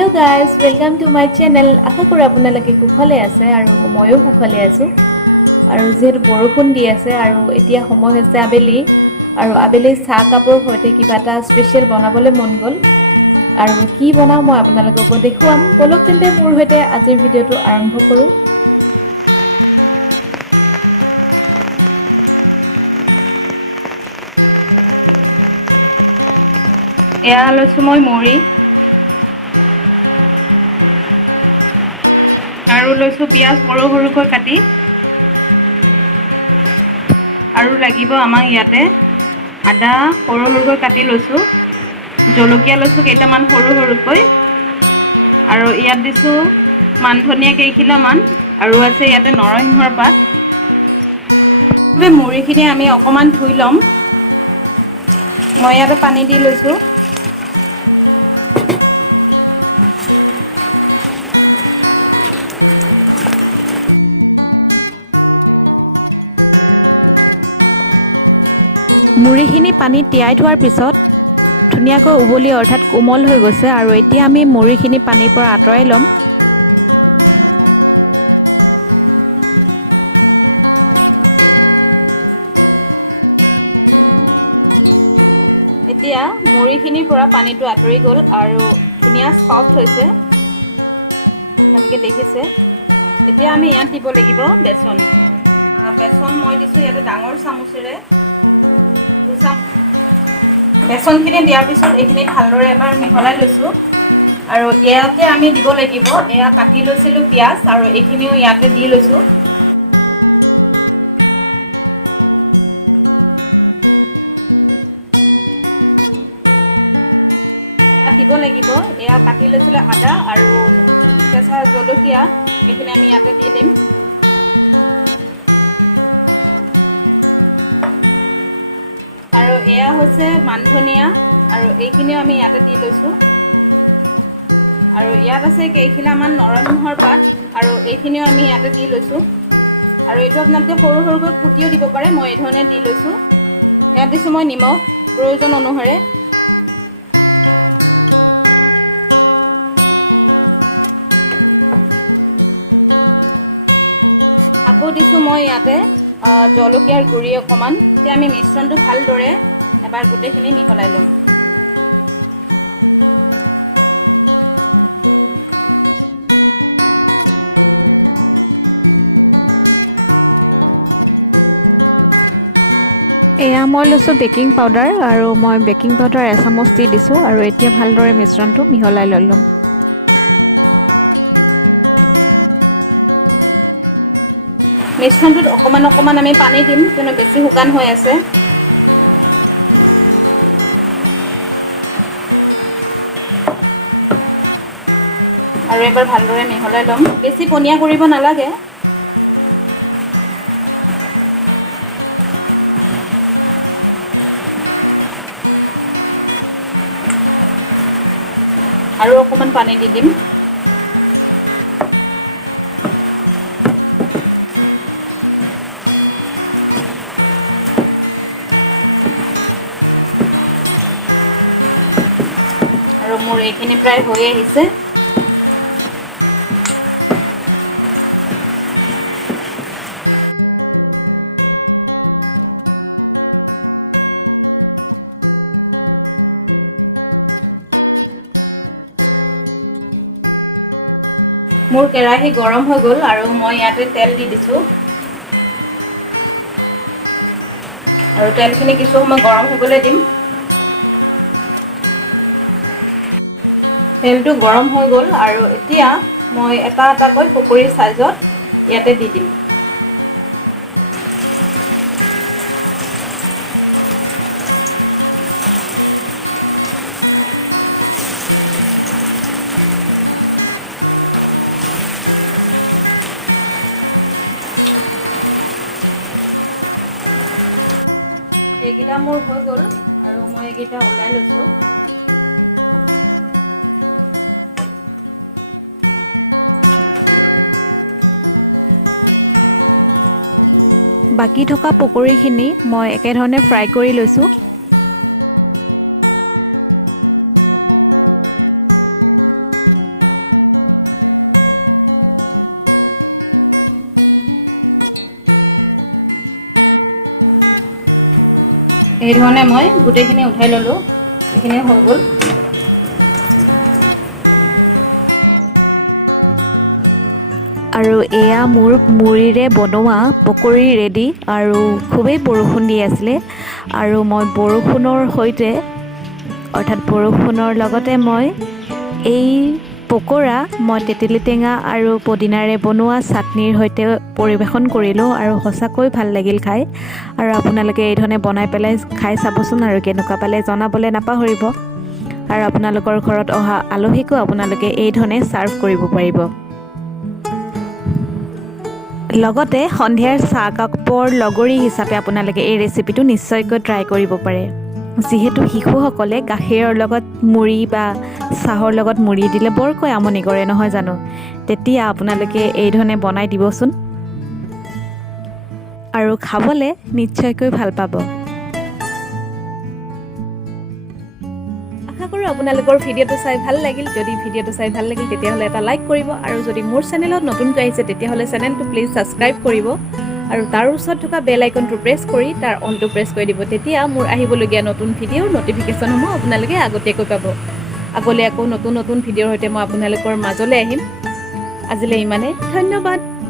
Hello guys welcome to my channel. आशा करूँ আপোনালোকে কুশলে আছে আৰু ময়ো কুশলে আছোঁ। আৰু যেহেতু বৰষুণ দি আছে আৰু এতিয়া সময় হৈছে আবেলি আৰু আবেলি চাহ কাপৰ সৈতে কিবা এটা স্পেচিয়েল বনাবলৈ মন গ'ল আৰু কি বনাওঁ মই আপোনালোকক দেখুৱাম। বলক তেন্তে মোৰ সৈতে আজিৰ ভিডিঅ'টো আৰম্ভ কৰোঁ। এয়া লৈছোঁ মই মুড়ি আৰু লৈছোঁ পিঁয়াজ সৰু সৰুকৈ কাটি আৰু লাগিব আমাক ইয়াতে আদা সৰু সৰুকৈ কাটি লৈছোঁ, জলকীয়া লৈছোঁ কেইটামান সৰু সৰুকৈ আৰু ইয়াত দিছোঁ মান ধনিয়া কেইখিলামান আৰু আছে ইয়াতে নৰসিংহৰ পাত। মুড়িখিনি আমি অকণমান ধুই ল'ম। মই ইয়াতে পানী দি লৈছোঁ। মুড়িখিনি পানীত তিয়াই থোৱাৰ পিছত ধুনীয়াকৈ উবলি অৰ্থাৎ কোমল হৈ গৈছে আৰু এতিয়া আমি মুড়িখিনি পানীৰ পৰা আঁতৰাই ল'ম। এতিয়া মুড়িখিনিৰ পৰা পানীটো আঁতৰি গ'ল আৰু ধুনীয়া ছফ্ট হৈছে, আপোনালোকে দেখিছে। এতিয়া আমি ইয়াত দিব লাগিব বেচন। বেচন মই দিছোঁ ইয়াতে ডাঙৰ চামুচেৰে বেচনখিনি দিয়াৰ পিছত এইখিনি ভালদৰে এবাৰ মিহলাই লৈছোঁ আৰু ইয়াতে আমি দিব লাগিব এয়া কাটি লৈছিলোঁ পিঁয়াজ আৰু এইখিনিও ইয়াতে দি লৈছোঁ। দিব লাগিব এয়া কাটি লৈছিলোঁ আদা আৰু কেঁচা জলকীয়া, এইখিনি আমি ইয়াতে দি দিম। আৰু এয়া হৈছে মান ধনিয়া আৰু এইখিনিও আমি ইয়াতে দি লৈছোঁ আৰু ইয়াত আছে কেইখিলামান নৰসিংহৰ পাত আৰু এইখিনিও আমি ইয়াতে দি লৈছোঁ আৰু এইটো আপোনালোকে সৰু সৰুকৈ কুটিও দিব পাৰে, মই এই ধৰণে দি লৈছোঁ। ইয়াত দিছোঁ মই নিমখ প্ৰয়োজন অনুসাৰে। আকৌ দিছোঁ মই ইয়াতে জলকীয়াৰ গুড়ি অকণমান। এতিয়া আমি মিশ্ৰণটো ভালদৰে এবাৰ গোটেইখিনি মিহলাই ল'ম। এয়া মই লৈছোঁ বেকিং পাউডাৰ আৰু মই বেকিং পাউডাৰ এচামুচ দি দিছোঁ আৰু এতিয়া ভালদৰে মিশ্ৰণটো মিহলাই লৈ ল'ম। মিশ্ৰণটোত অকণমান অকণমান আমি পানী দিম কিয়নো বেছি শুকান হৈ আছে। আৰু এবাৰ ভালদৰে মিহলাই ল'ম, বেছি পনীয়া কৰিব নালাগে। আৰু অকণমান পানী দি দিম। আৰু মোৰ এইখিনি প্ৰায় হৈ আহিছে। মোৰ কেৰাহী গৰম হৈ গ'ল আৰু মই ইয়াতে তেল দি দিছোঁ আৰু তেলখিনি কিছু সময় গৰম হ'বলৈ দিম। তেলটো গৰম হৈ গ'ল আৰু এতিয়া মই এটা এটাকৈ পকৰী চাইজত ইয়াতে দি দিম। এইকেইটা মোৰ হৈ গ'ল আৰু মই এইকেইটা ওলাই লৈছোঁ। বাকী থকা পকৰীখিনি মই একেধৰণে ফ্ৰাই কৰি লৈছোঁ। এই ধৰণে মই গোটেইখিনি উঠাই ল'লোঁ, এইখিনি হৈ গ'ল। আৰু এয়া মোৰ মুড়িৰে বনোৱা পকৰি ৰেডি। আৰু খুবেই বৰষুণ দি আছিলে আৰু মই বৰষুণৰ সৈতে অৰ্থাৎ বৰষুণৰ লগতে মই এই পকৰা মই তেতেলী টেঙা আৰু পদিনাৰে বনোৱা চাটনিৰ সৈতে পৰিৱেশন কৰিলোঁ আৰু সঁচাকৈ ভাল লাগিল খাই। আৰু আপোনালোকে এই ধৰণে বনাই পেলাই খাই চাবচোন আৰু কেনেকুৱা পালে জনাবলৈ নাপাহৰিব। আৰু আপোনালোকৰ ঘৰত অহা আলহীকো আপোনালোকে এই ধৰণে ছাৰ্ভ কৰিব পাৰিব। লগতে সন্ধিয়াৰ চাহ কাপৰ লগৰী হিচাপে আপোনালোকে এই ৰেচিপিটো নিশ্চয়কৈ ট্ৰাই কৰিব পাৰে। যিহেতু শিশুসকলে গাখীৰৰ লগত মুড়ি বা চাহৰ লগত মুড়ি দিলে বৰকৈ আমনি কৰে নহয় জানো, তেতিয়া আপোনালোকে এই ধৰণে বনাই দিবচোন আৰু খাবলৈ নিশ্চয়কৈ ভাল পাব। আশা কৰোঁ আপোনালোকৰ ভিডিঅ'টো চাই ভাল লাগিল। যদি ভিডিঅ'টো চাই ভাল লাগিল তেতিয়াহ'লে এটা লাইক কৰিব, আৰু যদি মোৰ চেনেলত নতুনকৈ আহিছে তেতিয়াহ'লে চেনেলটো প্লিজ ছাবস্ক্ৰাইব কৰিব, আৰু তাৰ ওচৰত থকা বেল আইকনটো প্ৰেছ কৰি তাৰ অনটো প্ৰেছ কৰি দিব। তেতিয়া মোৰ আহিবলগীয়া নতুন ভিডিঅ'ৰ ন'টিফিকেশ্যনসমূহ আপোনালোকে আগতীয়াকৈ পাব। আগলৈ আকৌ নতুন নতুন ভিডিঅ'ৰ সৈতে মই আপোনালোকৰ মাজলৈ আহিম। আজিলৈ ইমানে, ধন্যবাদ।